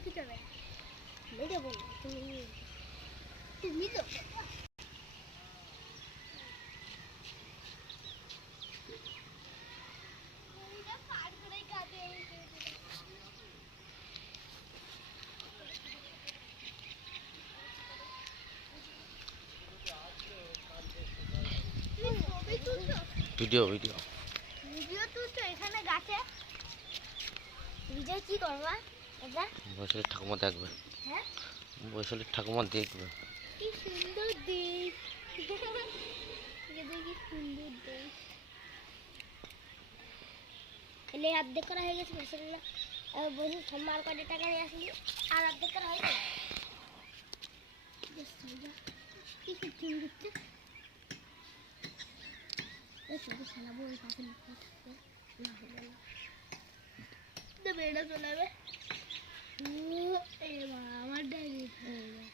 কি করবে ভিডিও বল তুমি তো ভিডিও ভিডিও ভিডিও তুলছো এখানে গাছে ভিডিও কি করবা এটা বৈশালী ঠাকুমা দেখবে হ্যাঁ বৈশালী ঠাকুমা দেখবে কি সুন্দর দেশ কি সুন্দর দেশ এলে অর্ধেক করা হয়ে গেছে বৈশালীরা বৈশালী সম্মান কত টাকা নিয়ে আসলি আর অর্ধেক করা হয়ে গেছে কি করতে হচ্ছে ছবি খেলাবো ওই পাশে লিখে থাকবে না হবে না দেবে এটা চলে যাবে আমার ডায়েরি হয়ে যাবে